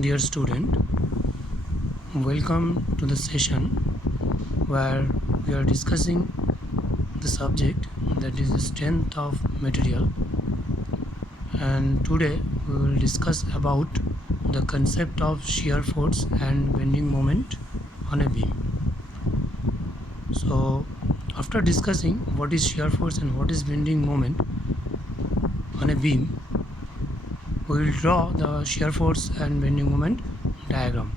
Dear student, welcome to the session where we are discussing the subject that is the strength of material, and today we will discuss about the concept of shear force and bending moment on a beam. So after discussing what is shear force and what is bending moment on a beam, we will draw the shear force and bending moment diagram.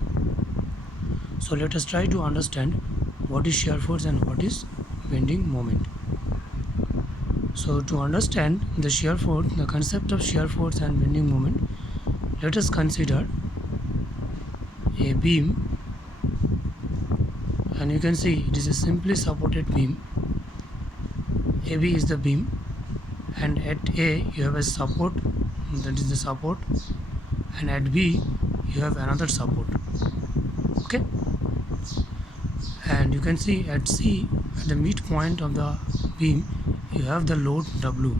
So let us try to understand what is shear force and what is bending moment. So to understand the shear force, the concept of shear force and bending moment, let us consider a beam, and you can see it is a simply supported beam. AB is the beam, and at A you have a support, that is the support, and at B you have another support. Okay, and you can see at C, at the midpoint of the beam, you have the load W.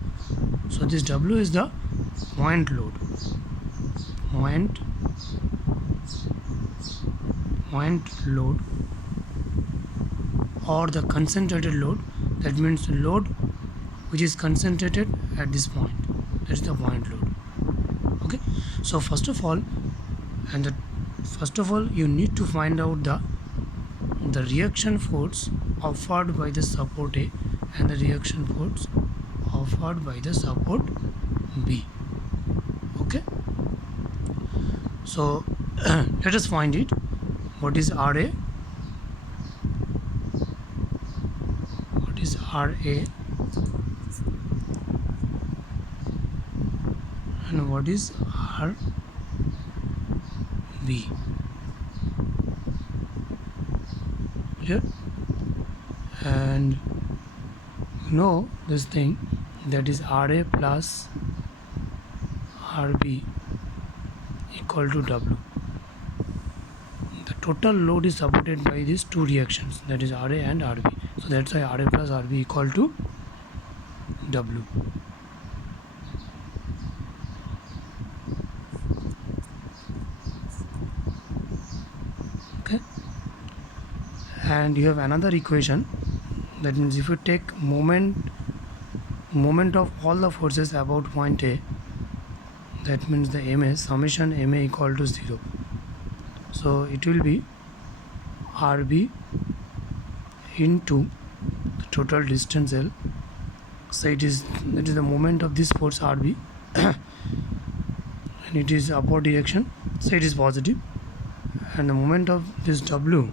So this W is the point load, point load, or the concentrated load. That means the load which is concentrated at this point, that is the point load. Okay, so first of all you need to find out the reaction force offered by the support A and the reaction force offered by the support B. Okay, so let us find it. What is RA? What is RA? And what is RB? Clear? And you know this thing, that is RA plus RB equal to W. The total load is supported by these two reactions, that is RA and RB. So that's why RA plus RB equal to W. Okay, and you have another equation. That means if you take moment of all the forces about point A, that means the MA, summation MA equal to 0. So it will be RB into the total distance L. So that is the moment of this force RB and it is upward direction, so it is positive, and the moment of this W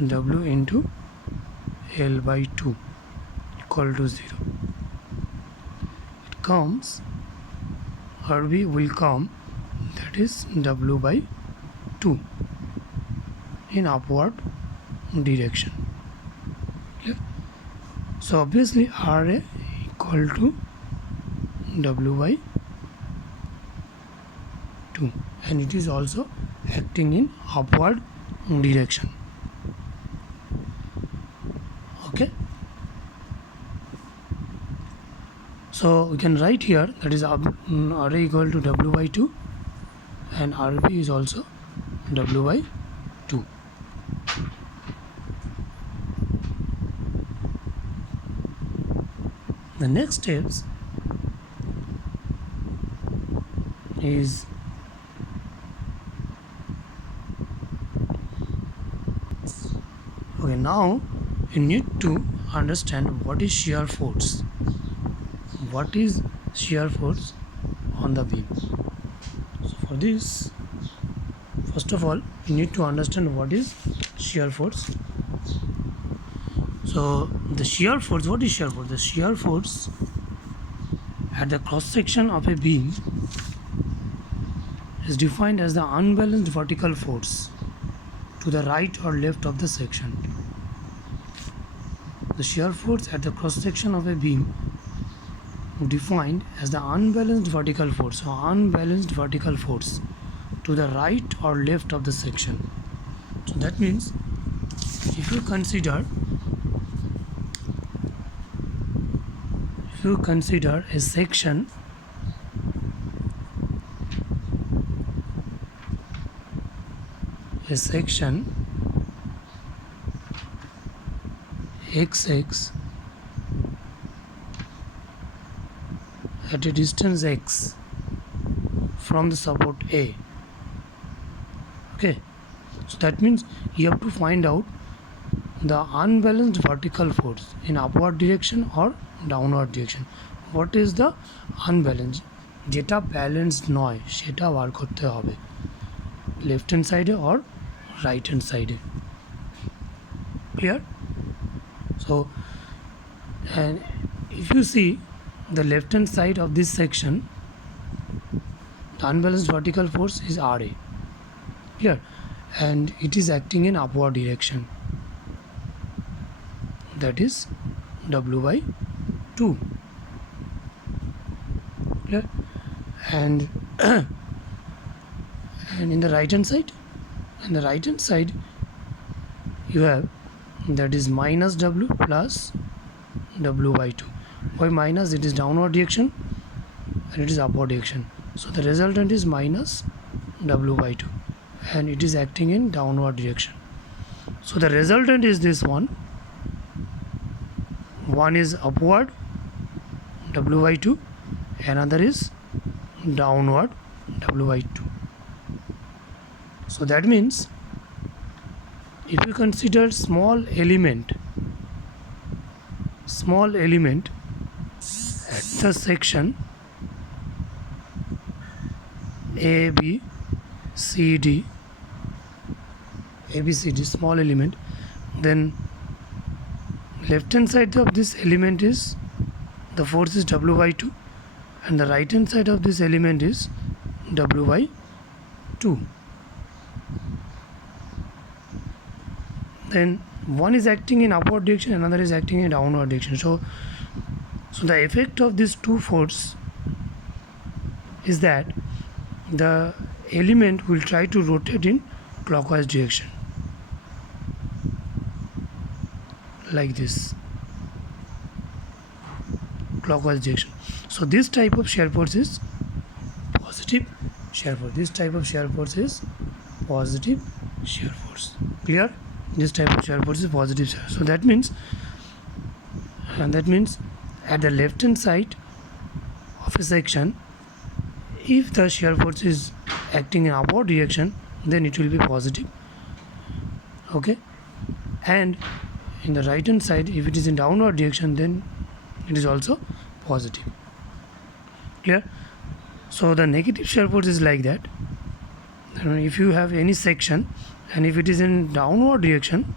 into L by 2 equal to 0. It comes, RB will come, that is W by 2 in upward direction. Clear? So obviously RA equal to W by 2, and it is also acting in upward direction. Okay, so we can write here, that is RA equal to W by 2 and RB is also W by 2. The next steps is okay, now you need to understand what is shear force. What is shear force on the beam? So for this, first of all, you need to understand what is shear force. So the shear force, what is shear force? The shear force at the cross section of a beam is defined as the unbalanced vertical force to the right or left of the section. The shear force at the cross section of a beam defined as the unbalanced vertical force, so unbalanced vertical force to the right or left of the section. So that means if you consider a section a section XX at a distance x from the support A. Okay, so that means you have to find out the unbalanced vertical force in upward direction or downward direction. What is the unbalanced? যেটা balanced নয় সেটা বার করতে হবে, left hand সাইডে or right hand সাইডে। Clear? So, and if you see the left hand side of this section, the unbalanced vertical force is RA. Clear? And it is acting in upward direction, that is W by 2. Clear? And and in the right hand side, you have that is minus W plus W by 2. Why minus? It is downward direction and it is upward direction, so the resultant is minus W by 2 and it is acting in downward direction. So the resultant is this one is upward W by 2, another is downward W by 2. So that means if you consider small element at the section A, B, C, D, small element, then left hand side of this element is the force is W by 2 and the right hand side of this element is W by 2. Then one is acting in upward direction, another is acting in downward direction. So the effect of these two force is that the element will try to rotate in clockwise direction, like this, clockwise direction. So this type of shear force is positive shear force. This type of shear force is positive shear force. Clear? This type of shear force is positive shear. So that means at the left hand side of a section, if the shear force is acting in upward direction, then it will be positive. Okay, and in the right hand side, if it is in downward direction, then it is also positive. Clear? So the negative shear force is like that. If you have any section and if it is in downward direction,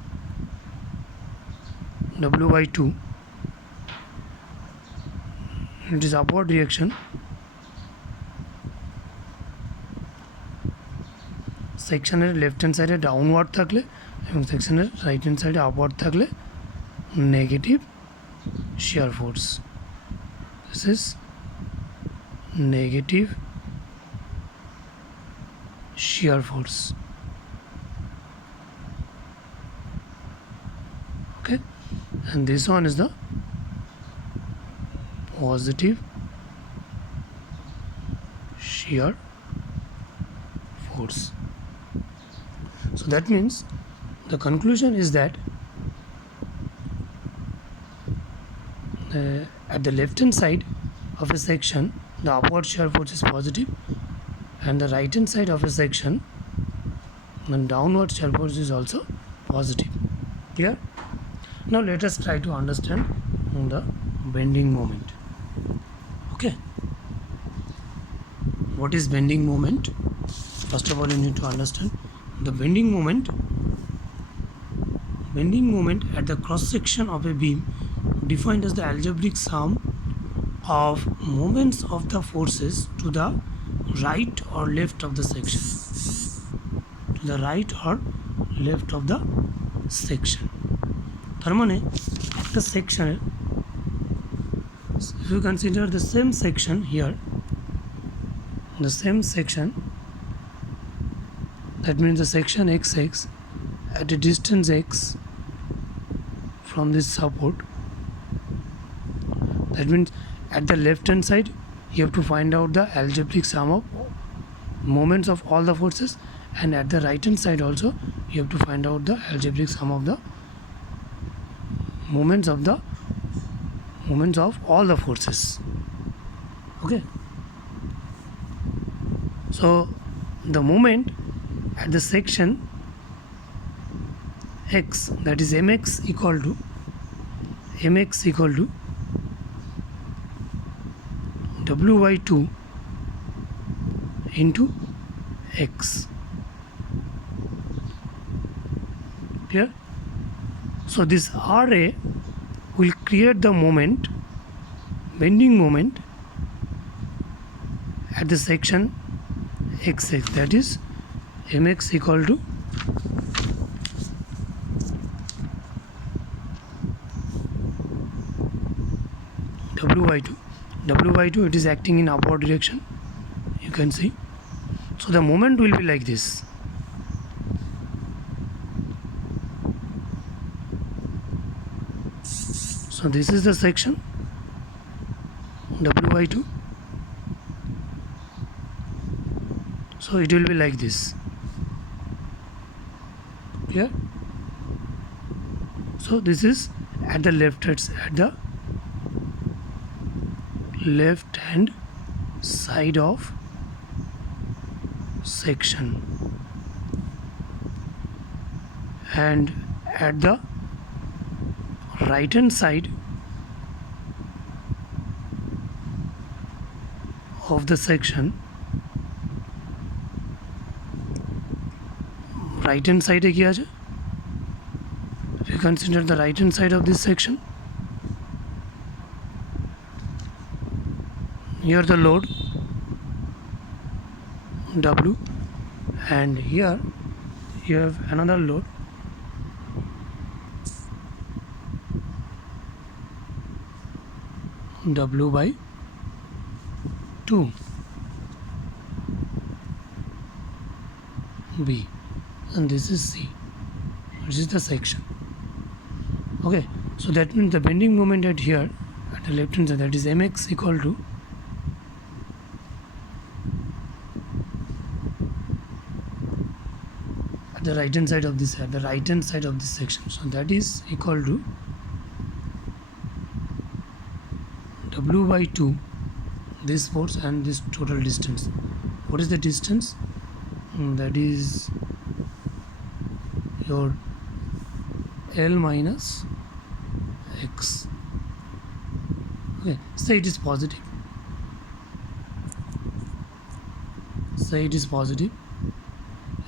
W by 2, it is upward direction, সেকশনের left hand সাইডে downward থাকলে এবং সেকশনের right hand সাইডে upward থাকলে negative shear force. This is negative shear force. Okay, and this one is the positive shear force. So that means the conclusion is that at the left hand side of a section, the upward shear force is positive, and the right hand side of a section, the downward shear force is also positive. Clear? Now let us try to understand the bending moment. Okay, what is bending moment? First of all, you need to understand the bending moment. Bending moment at the cross section of a beam defined as the algebraic sum of moments of the forces to the right or left of the section. To the right or left of the section. তার মানে একটা সেকশনের, if you consider the same section here, the same section, that means the section XX at a distance x from this support, that means at the left hand side you have to find out the algebraic sum of moments of all the forces, and at the right hand side also you have to find out the algebraic sum of the moments of all the forces. Okay, so the moment at the section x, that is mx equal to w by 2 into x. Clear? So this RA will create the moment, bending moment at the section xx, that is mx equal to w by 2, it is acting in upward direction, you can see. So the moment will be like this. So this is the section w by 2, so it will be like this. Clear? So this is at the left hand side of section, and at the right hand side of the section, right hand side e ki ache, if you consider the right hand side of this section, here the load W, and here you have another load W by 2 B, and this is C, which is the section. Okay, so that means the bending moment at here at the left hand side, that is mx equal to at the right hand side of this section, so that is equal to W by 2, this force and this total distance. What is the distance? That is your L minus X. Okay, say it is positive.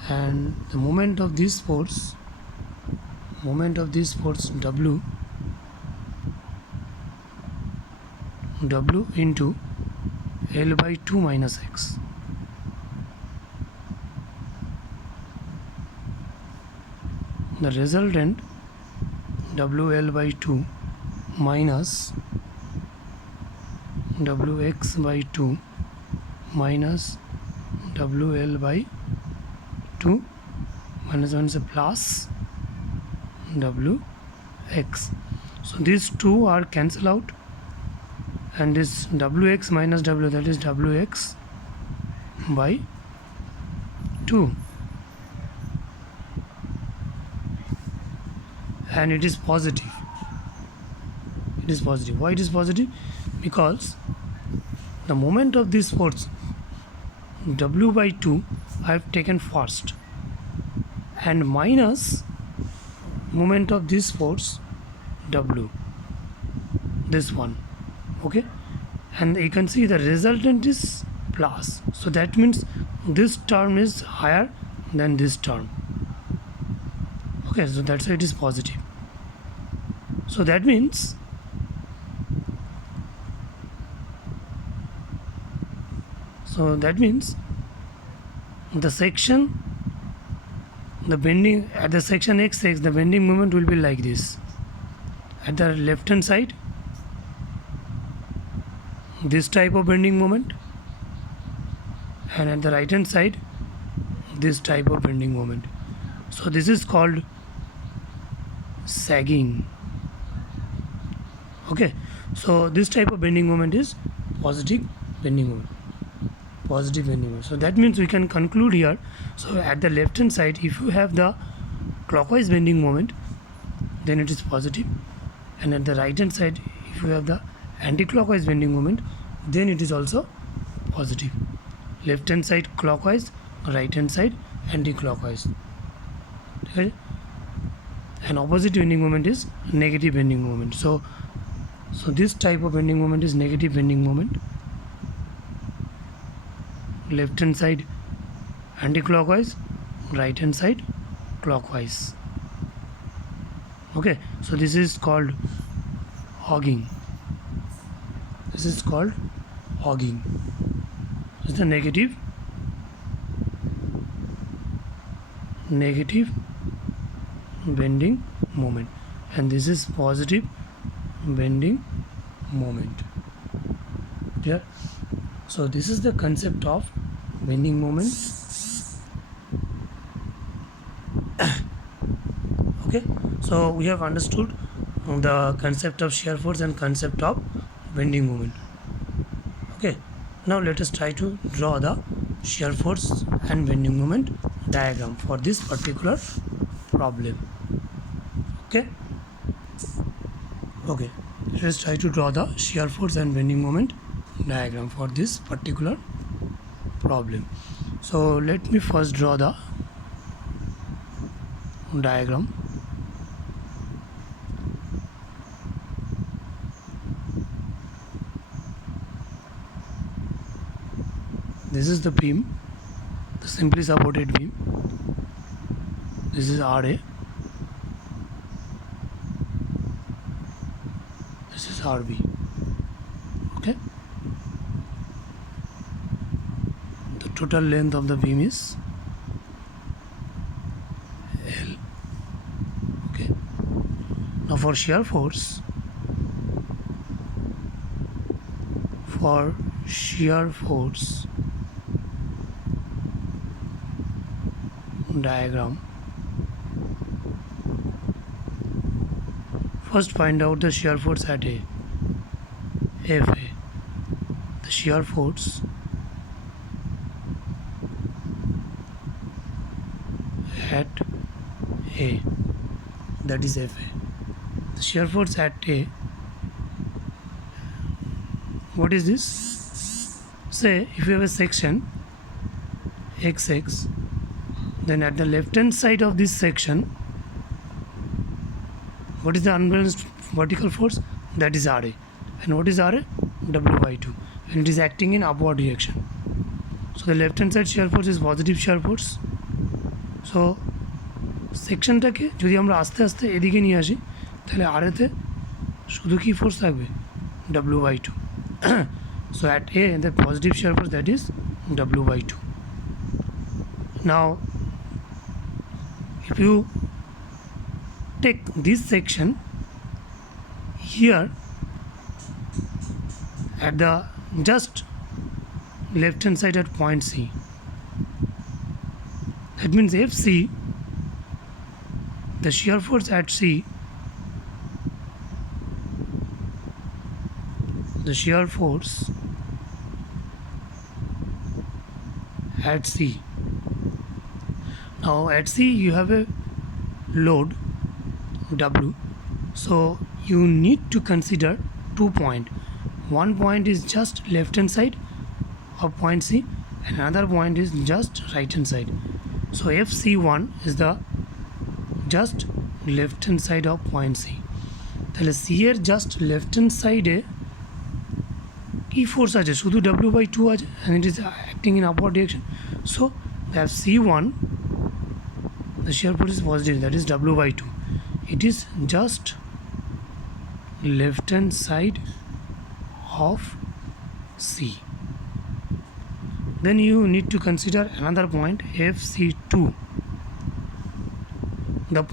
And the moment of this force W into L by 2 minus X. The resultant WL by 2 minus WX by 2 minus WL by 2 minus 1 is a plus WX. So these two are cancelled out, and this WX minus W, that is WX by 2, and it is positive. Why it is positive? Because the moment of this force W by 2 I have taken first, and minus moment of this force W, this one. Okay, and you can see the resultant is plus, so that means this term is higher than this term. Okay, so that's why it is positive. So that means the section, the bending at the section XX, the bending moment will be like this. At the left hand side, this type of bending moment, and at the right hand side, this type of bending moment. So this is called sagging. Okay, so this type of bending moment is positive bending moment. positive bending moment. So that means we can conclude here. So at the left hand side, if you have the clockwise bending moment, then it is positive, and at the right hand side, if you have the anti-clockwise bending moment, then it is also positive. Left hand side clockwise, right hand side anti-clockwise. Okay? And opposite bending moment is negative bending moment. So this type of bending moment is negative bending moment. Left hand side anti-clockwise, right hand side clockwise. Okay, so this is called hogging. This is called hogging. This is the negative bending moment, and this is positive bending moment. Clear? So this is the concept of bending moment. Okay, so we have understood the concept of shear force and concept of bending moment. Okay, now let us try to draw the shear force and bending moment diagram for this particular problem. Okay, let us try to draw the shear force and bending moment diagram for this particular problem. So let me first draw the diagram. This is the beam, the simply supported beam. This is RA. This is RB. Okay. The total length of the beam is L. Okay. Now for shear force, diagram, first find out the shear force at A. FA, the shear force at A, that is FA. The shear force at A, what is this? Say if you have a section XX, then at the left hand side of this section, what is the unbalanced vertical force? That is RA. And what is RA? W by 2, and it is acting in upward direction. So the left hand side shear force is positive shear force. So সেকশনটাকে যদি আমরা আস্তে আস্তে এদিকে নিয়ে আসি, তাহলে আরএতে শুধু কি ফোর্স থাকবে? W by 2. So at A, the positive shear force, that is W by 2. Now if you take this section here at the just left hand side at point C, that means FC, the shear force at C, the shear force at C. Now at C you have a load W, so you need to consider 2 points. One point is just left hand side of point C, and another point is just right hand side. So FC1 is the just left hand side of point C. তাহলে C এর just left hand side এ কি force আছে? শুধু W by 2 আছে, and it is acting in upward direction. So FC1, the shear force is positive, that is W by 2. It is just left hand side of C. Then you need to consider another point, FC2, the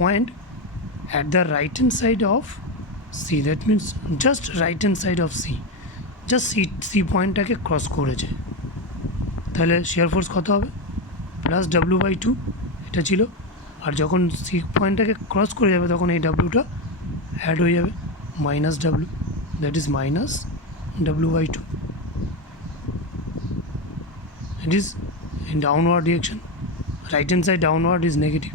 point at the right hand side of C, that means just right hand side of C, just C পয়েন্টটাকে cross করেছে, তাহলে share force কত হবে? Plus W by 2 এটা ছিল, আর যখন C পয়েন্টটাকে cross করে যাবে তখন এই Wটা অ্যাড হয়ে যাবে, minus W, that is minus W by 2. It is in downward direction. Right hand side downward is negative.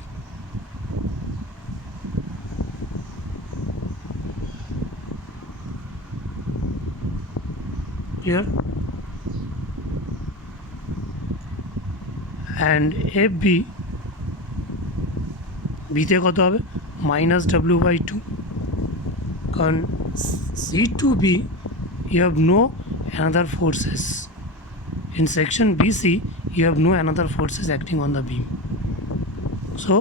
Here and FB B তে কত হবে minus W by 2 কারণ C to B you have no another forces. In section BC you have no another forces acting on the beam, so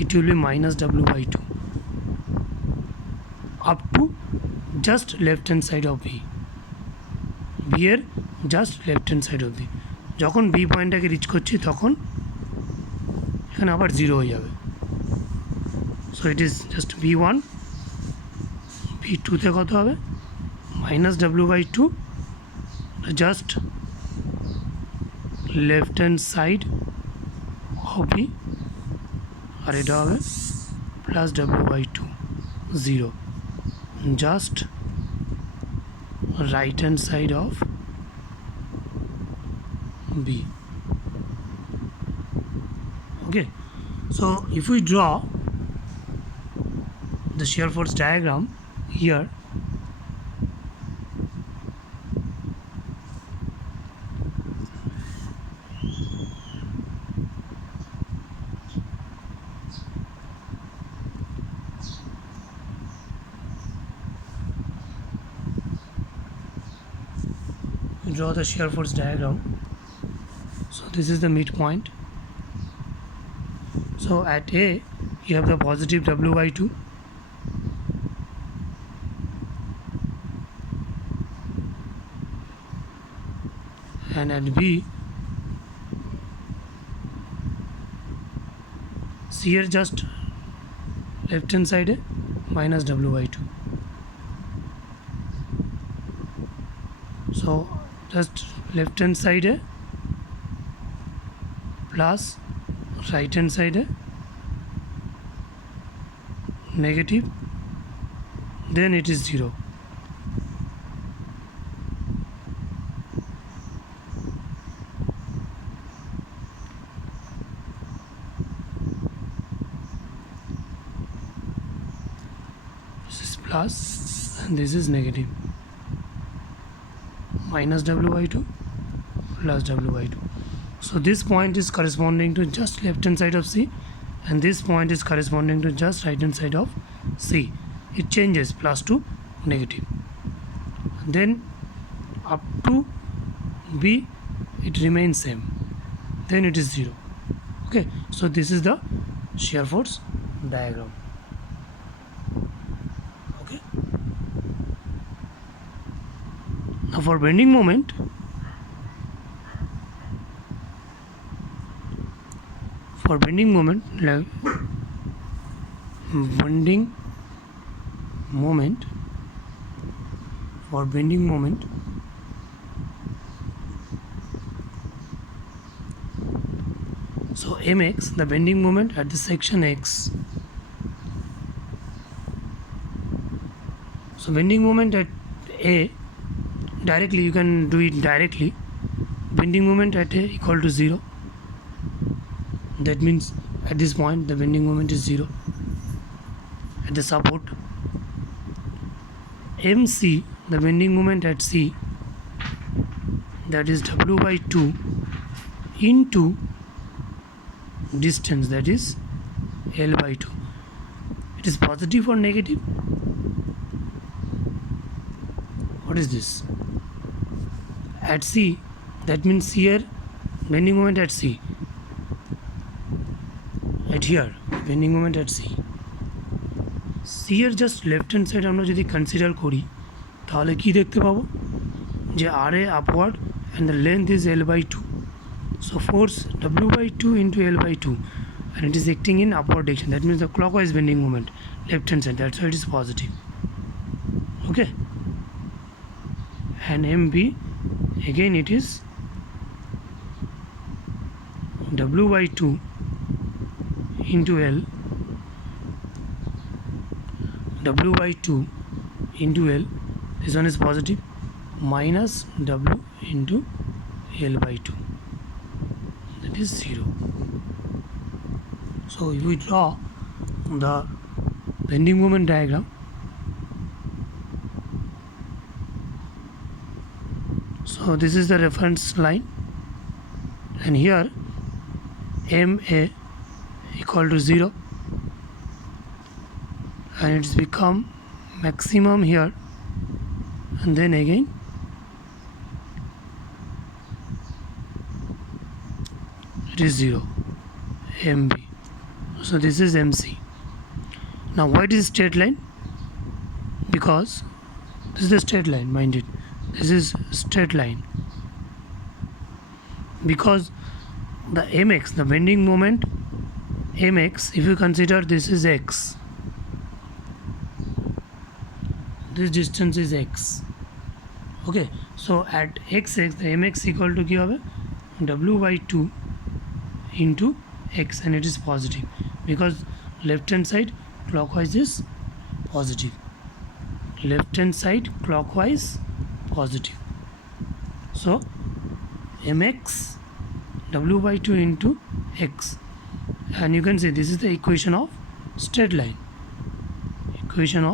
it will be minus W by 2 up to just left hand side of B. B এর just left hand side of B. যখন B পয়েন্টটাকে rich করছি তখন এখানে আবার 0 হয়ে যাবে, so it is just B1. B2 তে কত হবে minus W by 2 just left hand side of B আর এটা হবে plus W by 2 0 just right hand side of B. Okay, so if we draw the shear force diagram here, draw the shear force diagram. So this is the midpoint. So at A you have the positive W by 2, and at B shear just left hand side minus W by 2. So just left hand side plus right hand side negative, then it is 0. This is plus and this is negative. Minus W by 2 plus W by 2. So this point is corresponding to just left hand side of C, and this point is corresponding to just right hand side of C. It changes plus to negative. Then up to B it remains same. Then it is 0. Okay, so this is the shear force diagram. Okay. Now for bending moment, like bending moment, for bending moment, so mx, the bending moment at the section x. So bending moment at A, directly you can do it directly. Bending moment at A equal to 0. That means at this point the bending moment is 0 at the support. MC, the bending moment at C, that is W by 2 into distance, that is L by 2. It is positive or negative? What is this? At C, that means here bending moment at C, at here bending moment at C. C এর just left hand side আমরা যদি consider করি তাহলে কি দেখতে পাবো যে আর এ upward and the length is L by 2. So force W by 2 into L by 2, and it is acting in upward direction. That means the clockwise bending moment, left hand side. That's why it is positive. Okay. And MB, again it is W by 2 into L, W by 2 into L. This one is positive. minus W into L by 2, that is 0. So if we draw the bending moment diagram, so this is the reference line, and here MA equal to 0, and it's become maximum here, and then again it is 0, MB. So this is MC. Now why it is straight line? Because this is the straight line, mind it, this is straight line, because the mx, the bending moment mx, if you consider this is x, this distance is x, okay, so at xx the mx equal to কি হবে w by 2 into x, and it is positive because left hand side clockwise is positive, left hand side clockwise positive. So mx w by 2 into x, and you can say this is the equation of straight line, equation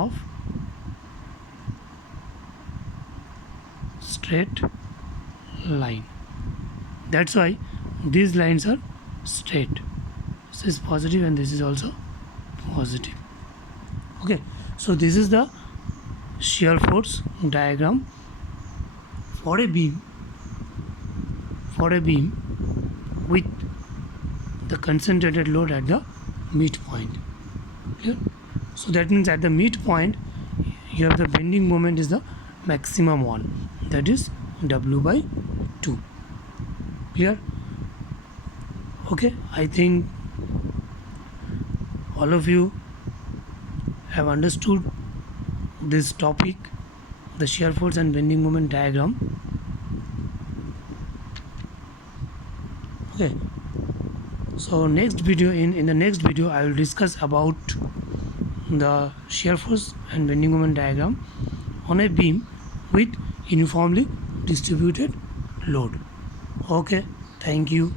of straight line. That's why these lines are straight. This is positive and this is also positive. Okay, so this is the shear force diagram for a beam with the concentrated load at the midpoint. Clear? So that means at the midpoint you have the bending moment is the maximum one, that is W by 2. Clear? Okay, I think all of you have understood this topic, the shear force and bending moment diagram. Okay, so next video, in the next video I will discuss about the shear force and bending moment diagram on a beam with uniformly distributed load. Okay, thank you.